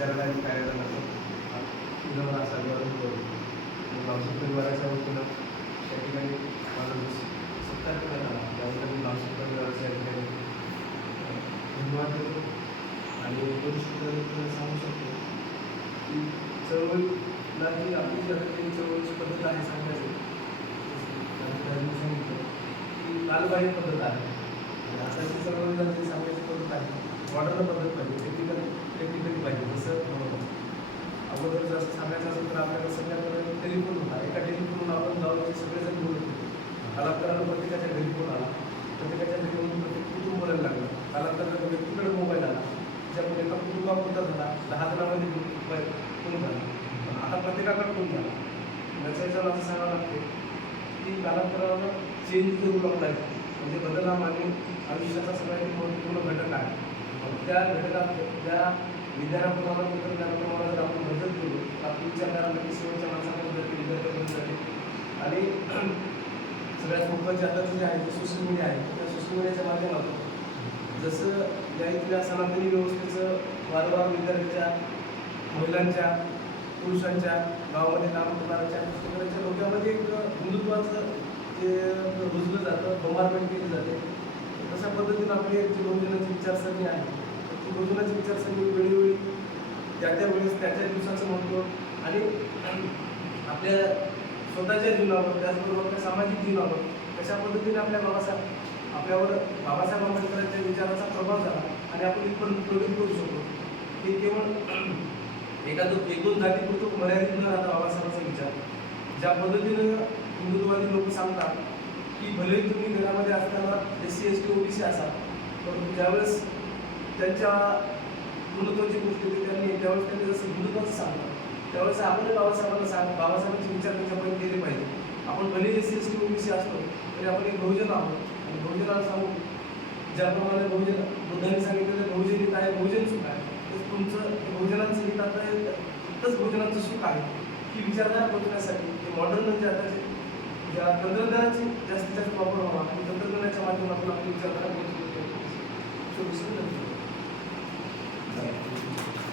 विचारायला कार्यालयाला जातो असा गावठी परिवाराच्या वतीनं त्या ठिकाणी माझा सत्कार करण्यात आला. त्याबद्दल मी गावठी परिवाराच्या या ठिकाणी धन्यवाद देतो. आणि दोन शब्द सांगू शकतो की चळवळीला जी आपली जी आता चळवळीची पद्धत आहे सांगायची सांगितलं की कालबाह्य पद्धत आहे. आताची चळवळीला जी सांगायची पद्धत आहे मॉडर्न पद्धत पाहिजे, टेक्निकली पाहिजे. जसं अगोदर जसं सांगायचं असेल तर आपल्याला सगळ्याकडे टेलिफोन होता. एका टेलिफोनला आपण जाऊन सगळेजण बोलत होते. कालांतरानं प्रत्येकाच्या घरी फोन आला, प्रत्येकाच्या घरी येऊन प्रत्येक कुटुंब बोलायला लागलं. कालांतरानं व्यक्तीकडे मोबाईल आला, त्याच्यामुळे एका कुटुंबापुरता झाला, 10 जणांमध्ये फोन झाला. पण आता प्रत्येकाकडे फोन झाला. याचा विचार असं सांगावं लागते की कालांतरानं चेंज जो रूल आहे म्हणजे बदल हा मानवी आयुष्याचा सगळ्यात महत्त्वपूर्ण घटक आहे. त्या घटकात त्या विद्यार्थ्यांना तंत्रज्ञानाप्रमाणे जर आपण बदल केलो तर आपली विचारधारा नक्की शेवटच्या माणसाला बदल केली जाते. आणि सगळ्यात महत्त्वाचे आताचं जे आहे ते सोशल मीडिया आहे. त्या सोशल मीडियाच्या माध्यमातून जसं या इथल्या सनातनी व्यवस्थेचं वारंवार विद्यार्थ्यांच्या, महिलांच्या, पुरुषांच्या, गावामध्ये काम करणाऱ्याच्या, पुस्तकांच्या लोकांमध्ये एक हिंदुत्वाचं जे रुजलं जातं, बोंबारमेंट केली जाते. तशा पद्धतीनं आपली जी बहुजनाची विचारसरणी आहे ती बहुजनाची विचारसरणी वेळोवेळी त्या वेळेस त्याच्या दिवसाचं महत्त्व आणि आपल्या स्वतःच्या जीवनावर त्याचबरोबर आपल्या सामाजिक जीवनावर कशा पद्धतीने आपल्यावर बाबासाहेब आंबेडकरांच्या विचाराचा प्रभाव झाला आणि आपण इथपर्यंत प्रगती करू शकतो. हे केवळ एक दोन जातीपुरतं मर्यादित न राहता बाबासाहेबांचा विचार ज्या पद्धतीनं हिंदुत्ववादी लोक सांगतात की भलेही तुम्ही घरामध्ये असताना SC ST OBC असा, परंतु ज्यावेळेस त्यांच्या हिंदुत्वाची गोष्ट होती त्यावेळेस त्यांनी जसं हिंदुत्वाचं सांगतात त्यावेळेस आपण बाबासाहेबांचे विचार त्यांच्यापर्यंत केले पाहिजे. आपण भलेही SC ST OBC असतो तरी आपण एक बहुजन आहोत आणि बहुजनाला सांगू ज्याप्रमाणे बुद्धांनी सांगितलेलं बहुजन हित आहे, बहुजन सुख आहे. तर तुमचं बहुजनांचं हितच बहुजनांचं सुख आहे. ही विचारधारा पोहोचण्यासाठी ते मॉडर्न जे आताचे ज्या तंत्रज्ञानाची जास्तीत जास्त वापर व्हावा आणि तंत्रज्ञानाच्या माध्यमातून आपली विचारधारा पोहोचली.